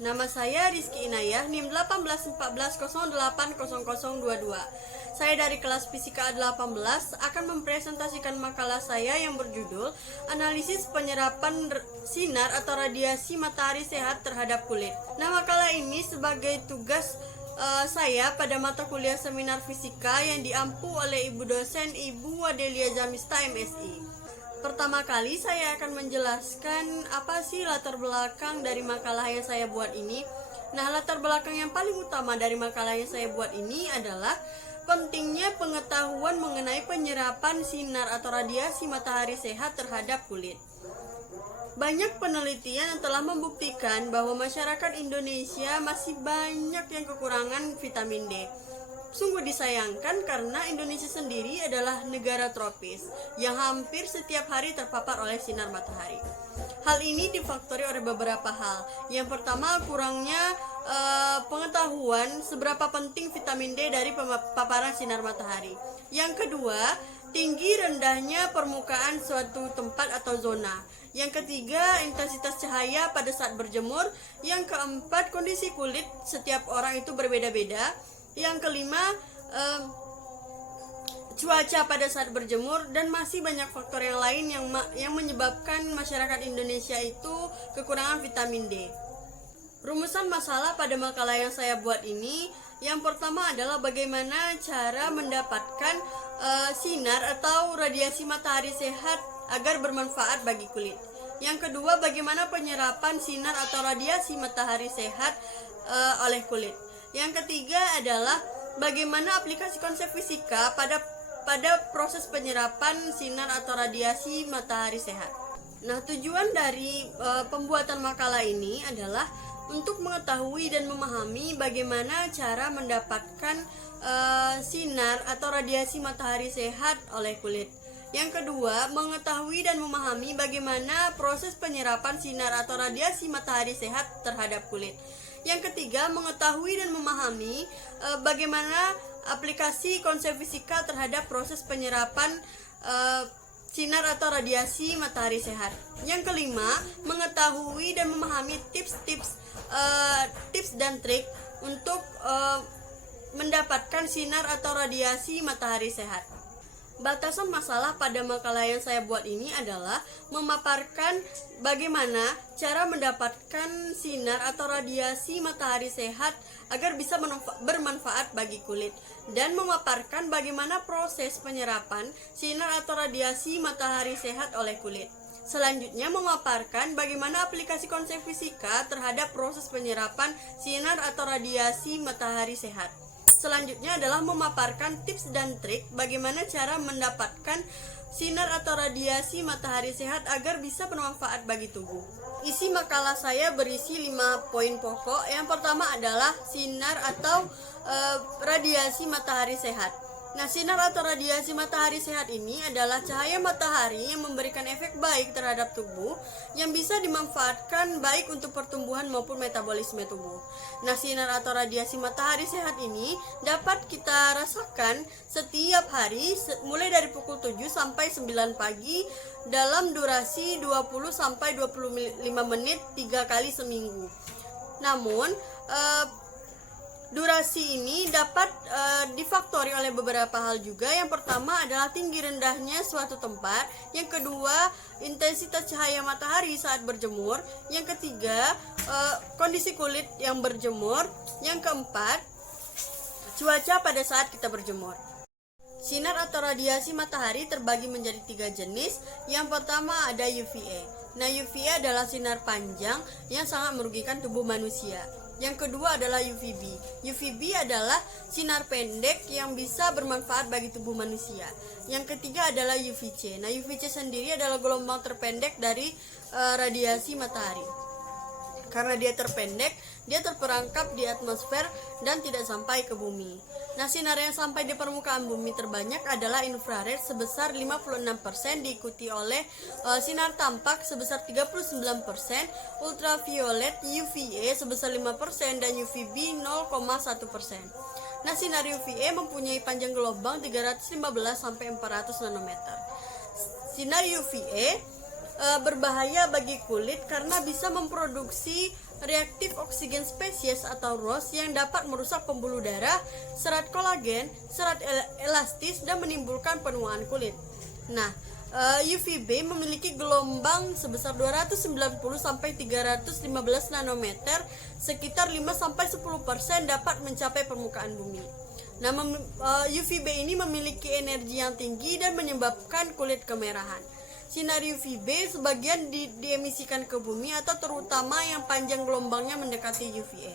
Nama saya Rizky Inayah, NIM 1814080022. Saya dari kelas Fisika 18 akan mempresentasikan makalah saya yang berjudul Analisis Penyerapan Sinar atau Radiasi Matahari Sehat terhadap Kulit. Nah, makalah ini sebagai tugas saya pada mata kuliah seminar fisika yang diampu oleh Ibu dosen Ibu Wadelia Jamista MSI. Pertama kali saya akan menjelaskan apa sih latar belakang dari makalah yang saya buat ini. Nah, latar belakang yang paling utama dari makalah yang saya buat ini adalah pentingnya pengetahuan mengenai penyerapan sinar atau radiasi matahari sehat terhadap kulit. Banyak penelitian yang telah membuktikan bahwa masyarakat Indonesia masih banyak yang kekurangan vitamin D. Sungguh disayangkan karena Indonesia sendiri adalah negara tropis yang hampir setiap hari terpapar oleh sinar matahari. Hal ini difaktori oleh beberapa hal. Yang pertama, kurangnya pengetahuan seberapa penting vitamin D dari paparan sinar matahari. Yang kedua, tinggi rendahnya permukaan suatu tempat atau zona. Yang ketiga, intensitas cahaya pada saat berjemur. Yang keempat, kondisi kulit setiap orang itu berbeda-beda. Yang kelima, cuaca pada saat berjemur, dan masih banyak faktor yang lain yang menyebabkan masyarakat Indonesia itu kekurangan vitamin D. Rumusan masalah pada makalah yang saya buat ini, yang pertama adalah bagaimana cara mendapatkan sinar atau radiasi matahari sehat agar bermanfaat bagi kulit. Yang kedua, bagaimana penyerapan sinar atau radiasi matahari sehat oleh kulit. Yang ketiga adalah bagaimana aplikasi konsep fisika pada proses penyerapan sinar atau radiasi matahari sehat. Nah, tujuan dari pembuatan makalah ini adalah untuk mengetahui dan memahami bagaimana cara mendapatkan sinar atau radiasi matahari sehat oleh kulit. Yang kedua, mengetahui dan memahami bagaimana proses penyerapan sinar atau radiasi matahari sehat terhadap kulit. Yang ketiga, mengetahui dan memahami bagaimana aplikasi konsep fisika terhadap proses penyerapan sinar atau radiasi matahari sehat. Yang kelima, mengetahui dan memahami tips dan trik untuk mendapatkan sinar atau radiasi matahari sehat. Batasan masalah pada makalah yang saya buat ini adalah memaparkan bagaimana cara mendapatkan sinar atau radiasi matahari sehat agar bisa bermanfaat bagi kulit, dan memaparkan bagaimana proses penyerapan sinar atau radiasi matahari sehat oleh kulit. Selanjutnya, memaparkan bagaimana aplikasi konsep fisika terhadap proses penyerapan sinar atau radiasi matahari sehat. Selanjutnya adalah memaparkan tips dan trik bagaimana cara mendapatkan sinar atau radiasi matahari sehat agar bisa bermanfaat bagi tubuh. Isi makalah saya berisi 5 poin pokok. Yang pertama adalah sinar atau radiasi matahari sehat. Nah, sinar atau radiasi matahari sehat ini adalah cahaya matahari yang memberikan efek baik terhadap tubuh yang bisa dimanfaatkan baik untuk pertumbuhan maupun metabolisme tubuh. Nah, sinar atau radiasi matahari sehat ini dapat kita rasakan setiap hari mulai dari pukul 7 sampai 9 pagi dalam durasi 20 sampai 25 menit 3 kali seminggu. Namun, durasi ini dapat difaktori oleh beberapa hal juga. Yang pertama adalah tinggi rendahnya suatu tempat. Yang kedua, intensitas cahaya matahari saat berjemur. Yang ketiga, kondisi kulit yang berjemur. Yang keempat, cuaca pada saat kita berjemur. Sinar atau radiasi matahari terbagi menjadi 3 jenis. Yang pertama ada UVA. Nah, UVA adalah sinar panjang yang sangat merugikan tubuh manusia. Yang kedua adalah UVB. UVB adalah sinar pendek yang bisa bermanfaat bagi tubuh manusia. Yang ketiga adalah UVC. Nah, UVC sendiri adalah gelombang terpendek dari radiasi matahari. Karena dia terpendek, dia terperangkap di atmosfer dan tidak sampai ke bumi. Nah, sinar yang sampai di permukaan bumi terbanyak adalah infrared sebesar 56%, diikuti oleh sinar tampak sebesar 39%, ultraviolet UVA sebesar 5%, dan UVB 0,1%. Nah, sinar UVA mempunyai panjang gelombang 315 sampai 400 nanometer. Sinar UVA berbahaya bagi kulit karena bisa memproduksi reaktif oksigen spesies atau ROS yang dapat merusak pembuluh darah, serat kolagen, serat elastis, dan menimbulkan penuaan kulit. Nah, UVB memiliki gelombang sebesar 290 sampai 315 nanometer, sekitar 5 sampai 10% dapat mencapai permukaan bumi. Nah, UVB ini memiliki energi yang tinggi dan menyebabkan kulit kemerahan. Sinar UVB sebagian diemisikan ke bumi atau terutama yang panjang gelombangnya mendekati UVA.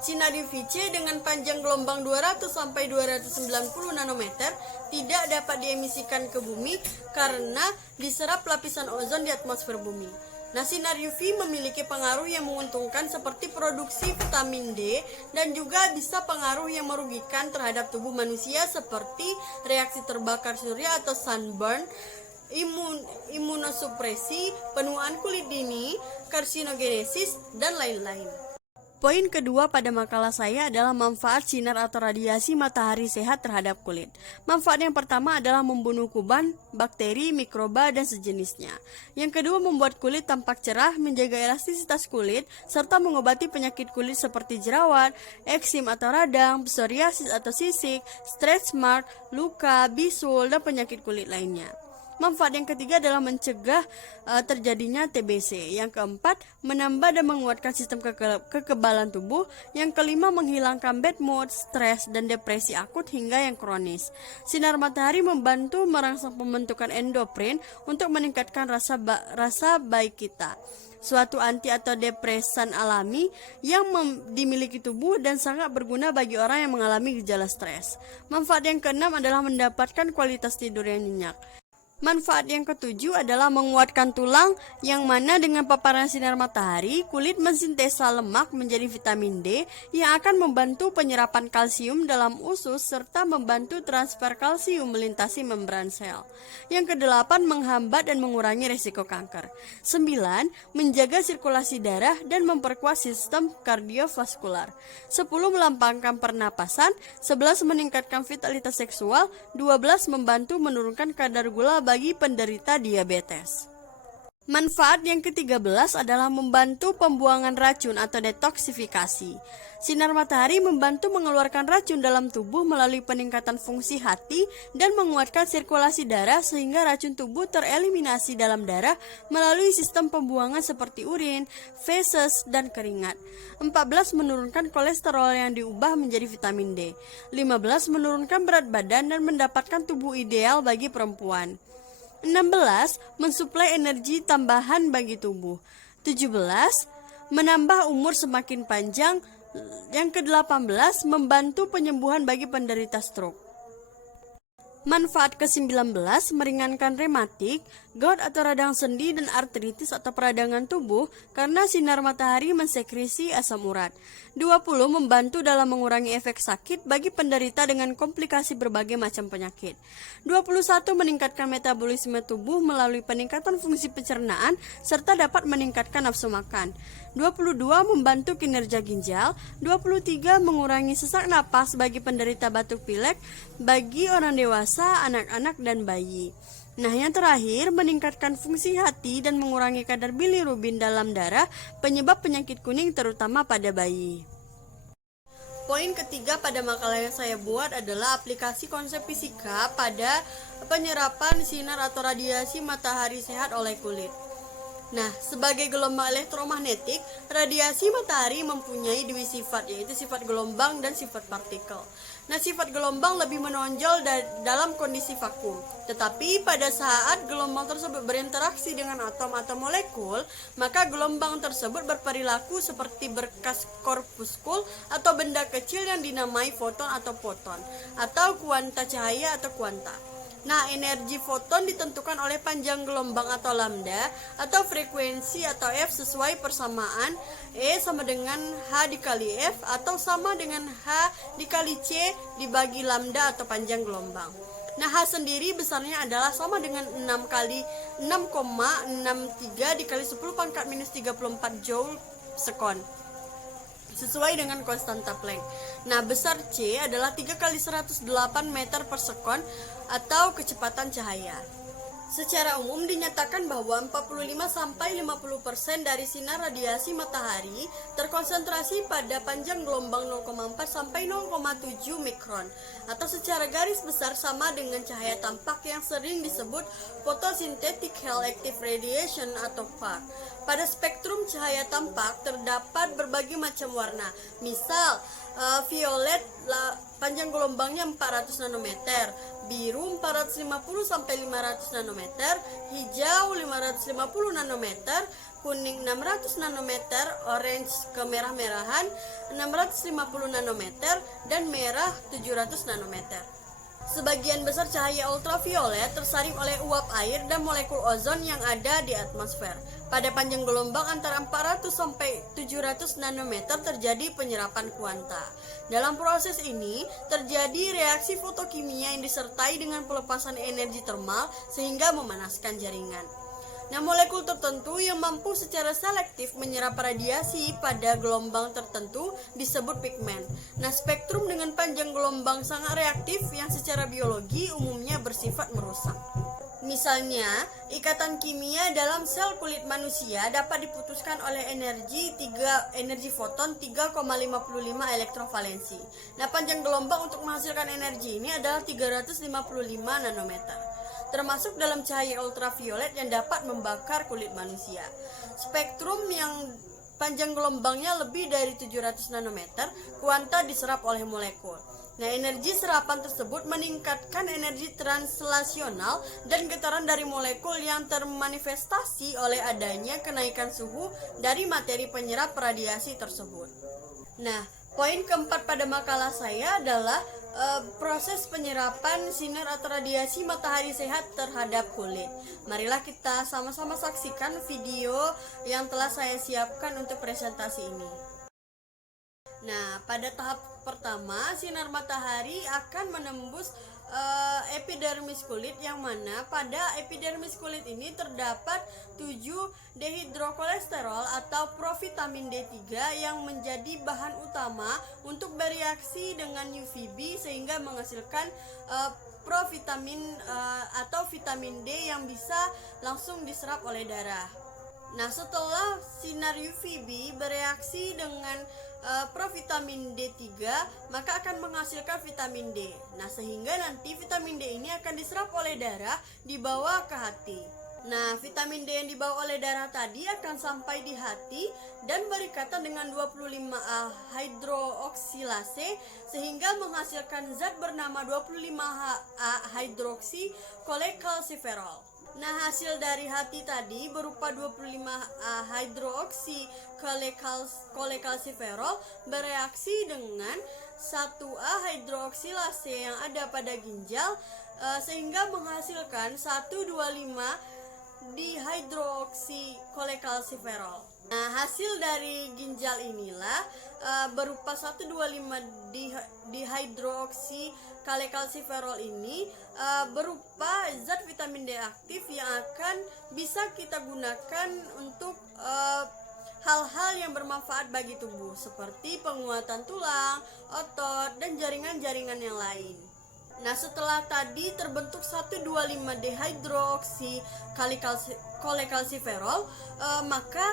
Sinar UVC dengan panjang gelombang 200 sampai 290 nanometer tidak dapat diemisikan ke bumi karena diserap lapisan ozon di atmosfer bumi. Nah, sinar UV memiliki pengaruh yang menguntungkan seperti produksi vitamin D dan juga bisa pengaruh yang merugikan terhadap tubuh manusia seperti reaksi terbakar surya atau sunburn, imunosupresi, penuaan kulit dini, karsinogenesis, dan lain-lain. Poin kedua pada makalah saya adalah manfaat sinar atau radiasi matahari sehat terhadap kulit. Manfaat yang pertama adalah membunuh kuman, bakteri, mikroba, dan sejenisnya. Yang kedua, membuat kulit tampak cerah, menjaga elastisitas kulit, serta mengobati penyakit kulit seperti jerawat, eksim atau radang, psoriasis atau sisik, stretch mark, luka, bisul, dan penyakit kulit lainnya. Manfaat yang ketiga adalah mencegah terjadinya TBC. Yang keempat, menambah dan menguatkan sistem kekebalan tubuh. Yang kelima, menghilangkan bad mood, stres, dan depresi akut hingga yang kronis. Sinar matahari membantu merangsang pembentukan endorfin untuk meningkatkan rasa baik kita, suatu anti atau depresan alami yang dimiliki tubuh dan sangat berguna bagi orang yang mengalami gejala stres. Manfaat yang keenam adalah mendapatkan kualitas tidur yang nyenyak. Manfaat yang ketujuh adalah menguatkan tulang, yang mana dengan paparan sinar matahari, kulit mensintesa lemak menjadi vitamin D yang akan membantu penyerapan kalsium dalam usus serta membantu transfer kalsium melintasi membran sel. Yang kedelapan, menghambat dan mengurangi risiko kanker. 9. Menjaga sirkulasi darah dan memperkuat sistem kardiovaskular. 10. Melambangkan pernapasan. 11. Meningkatkan vitalitas seksual. 12. Membantu menurunkan kadar gula bagi penderita diabetes. Manfaat yang ke-13 adalah membantu pembuangan racun atau detoksifikasi. Sinar matahari membantu mengeluarkan racun dalam tubuh melalui peningkatan fungsi hati dan menguatkan sirkulasi darah sehingga racun tubuh tereliminasi dalam darah melalui sistem pembuangan seperti urin, feses, dan keringat. 14. Menurunkan kolesterol yang diubah menjadi vitamin D. 15. Menurunkan berat badan dan mendapatkan tubuh ideal bagi perempuan. 16. Mensuplai energi tambahan bagi tubuh. 17. Menambah umur semakin panjang. Yang ke-18, membantu penyembuhan bagi penderita stroke. Manfaat ke-19, meringankan rematik, gout atau radang sendi, dan artritis atau peradangan tubuh karena sinar matahari mensekresi asam urat. 20. Membantu dalam mengurangi efek sakit bagi penderita dengan komplikasi berbagai macam penyakit. 21. Meningkatkan metabolisme tubuh melalui peningkatan fungsi pencernaan serta dapat meningkatkan nafsu makan. 22. Membantu kinerja ginjal. 23. Mengurangi sesak napas bagi penderita batuk pilek bagi orang dewasa, anak-anak, dan bayi. Nah, yang terakhir, meningkatkan fungsi hati dan mengurangi kadar bilirubin dalam darah, penyebab penyakit kuning terutama pada bayi. Poin ketiga pada makalah yang saya buat adalah aplikasi konsep fisika pada penyerapan sinar atau radiasi matahari sehat oleh kulit. Nah, sebagai gelombang elektromagnetik, radiasi matahari mempunyai dua sifat, yaitu sifat gelombang dan sifat partikel. Nah, sifat gelombang lebih menonjol dalam kondisi vakum. Tetapi pada saat gelombang tersebut berinteraksi dengan atom atau molekul, maka gelombang tersebut berperilaku seperti berkas korpuskul atau benda kecil yang dinamai foton atau poton, atau kuanta cahaya atau kuanta. Nah, energi foton ditentukan oleh panjang gelombang atau lambda atau frekuensi atau F sesuai persamaan E sama dengan H dikali F atau sama dengan H dikali C dibagi lambda atau panjang gelombang. Nah, H sendiri besarnya adalah sama dengan 6 kali 6,63 dikali 10 pangkat minus 34 joule sekon, sesuai dengan konstanta Planck. Nah, besar C adalah 3 kali 108 meter per sekon atau kecepatan cahaya. Secara umum dinyatakan bahwa 45-50% dari sinar radiasi matahari terkonsentrasi pada panjang gelombang 0,4 sampai 0,7 mikron atau secara garis besar sama dengan cahaya tampak yang sering disebut photosynthetic Hall-active radiation atau PHAR. Pada spektrum cahaya tampak terdapat berbagai macam warna. Misal, violet panjang gelombangnya 400 nanometer, biru 450 sampai 500 nanometer, hijau 550 nanometer, kuning 600 nanometer, orange kemerah-merahan 650 nanometer, dan merah 700 nanometer. Sebagian besar cahaya ultraviolet tersaring oleh uap air dan molekul ozon yang ada di atmosfer. Pada panjang gelombang antara 400 sampai 700 nanometer terjadi penyerapan kuanta. Dalam proses ini terjadi reaksi fotokimia yang disertai dengan pelepasan energi termal sehingga memanaskan jaringan. Nah, molekul tertentu yang mampu secara selektif menyerap radiasi pada gelombang tertentu disebut pigmen. Nah, spektrum dengan panjang gelombang sangat reaktif yang secara biologi umumnya bersifat merusak. Misalnya, ikatan kimia dalam sel kulit manusia dapat diputuskan oleh energi foton 3,55 elektrovalensi. Nah, panjang gelombang untuk menghasilkan energi ini adalah 355 nanometer. Termasuk dalam cahaya ultraviolet yang dapat membakar kulit manusia. Spektrum yang panjang gelombangnya lebih dari 700 nanometer, kuanta diserap oleh molekul. Nah, energi serapan tersebut meningkatkan energi translasional dan getaran dari molekul yang termanifestasi oleh adanya kenaikan suhu dari materi penyerap radiasi tersebut. Nah, poin keempat pada makalah saya adalah proses penyerapan sinar atau radiasi matahari sehat terhadap kulit. Marilah kita sama-sama saksikan video yang telah saya siapkan untuk presentasi ini. Nah, pada tahap pertama, sinar matahari akan menembus epidermis kulit, yang mana pada epidermis kulit ini terdapat 7 dehidrokolesterol atau provitamin D3 yang menjadi bahan utama untuk bereaksi dengan UVB sehingga menghasilkan provitamin atau vitamin D yang bisa langsung diserap oleh darah. Nah, setelah sinar UVB bereaksi dengan provitamin D3, maka akan menghasilkan vitamin D. Nah, sehingga nanti vitamin D ini akan diserap oleh darah dibawa ke hati. Nah, vitamin D yang dibawa oleh darah tadi akan sampai di hati dan berikatan dengan 25A hidrooksilase sehingga menghasilkan zat bernama 25A hidroksi kolekalsiferol. Nah, hasil dari hati tadi berupa 25A hidroksi kolekalsiferol bereaksi dengan 1A hidroksilase yang ada pada ginjal sehingga menghasilkan 1,25 dihidroksi kolekalsiferol. Nah, hasil dari ginjal inilah berupa 1,25 dihidroksi kolekalsiferol ini berupa zat vitamin D aktif yang akan bisa kita gunakan untuk hal-hal yang bermanfaat bagi tubuh seperti penguatan tulang, otot, dan jaringan-jaringan yang lain. Nah, setelah tadi terbentuk 1,25 dehidroksi kolekalsiferol, maka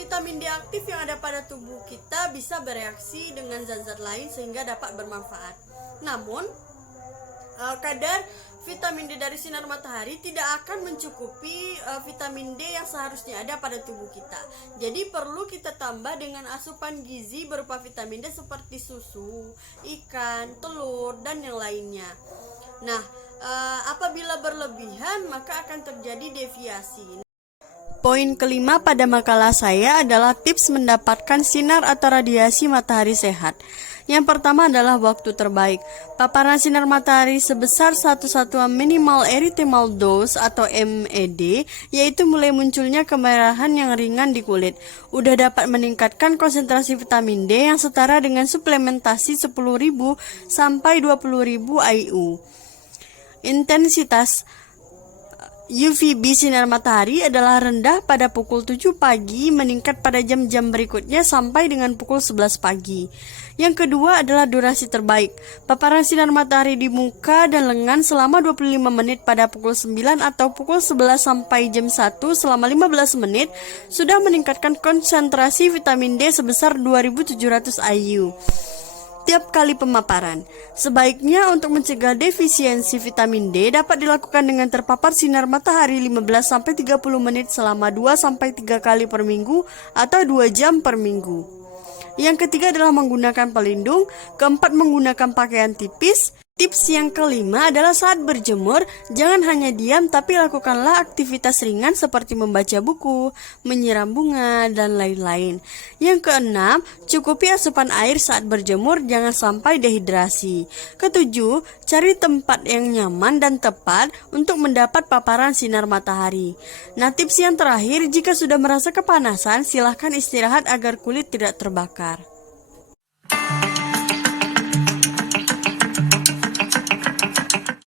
vitamin D aktif yang ada pada tubuh kita bisa bereaksi dengan zat-zat lain sehingga dapat bermanfaat. Namun, kadar vitamin D dari sinar matahari tidak akan mencukupi vitamin D yang seharusnya ada pada tubuh kita. Jadi perlu kita tambah dengan asupan gizi berupa vitamin D seperti susu, ikan, telur, dan yang lainnya. Nah, apabila berlebihan maka akan terjadi deviasi. Poin kelima pada makalah saya adalah tips mendapatkan sinar atau radiasi matahari sehat. Yang pertama adalah waktu terbaik. Paparan sinar matahari sebesar 1 satuan minimal erythemal dose atau MED, yaitu mulai munculnya kemerahan yang ringan di kulit, udah dapat meningkatkan konsentrasi vitamin D yang setara dengan suplementasi 10.000 sampai 20.000 IU. Intensitas UVB sinar matahari adalah rendah pada pukul 7 pagi, meningkat pada jam-jam berikutnya sampai dengan pukul 11 pagi. Yang kedua adalah durasi terbaik. Paparan sinar matahari di muka dan lengan selama 25 menit pada pukul 9 atau pukul 11 sampai jam 1 selama 15 menit sudah meningkatkan konsentrasi vitamin D sebesar 2700 IU tiap kali pemaparan. Sebaiknya untuk mencegah defisiensi vitamin D dapat dilakukan dengan terpapar sinar matahari 15-30 menit selama 2-3 kali per minggu atau 2 jam per minggu. Yang ketiga adalah menggunakan pelindung. Keempat, menggunakan pakaian tipis. Tips yang kelima adalah saat berjemur, jangan hanya diam tapi lakukanlah aktivitas ringan seperti membaca buku, menyiram bunga, dan lain-lain. Yang keenam, cukupi asupan air saat berjemur, jangan sampai dehidrasi. Ketujuh, cari tempat yang nyaman dan tepat untuk mendapat paparan sinar matahari. Nah, tips yang terakhir, jika sudah merasa kepanasan, silahkan istirahat agar kulit tidak terbakar.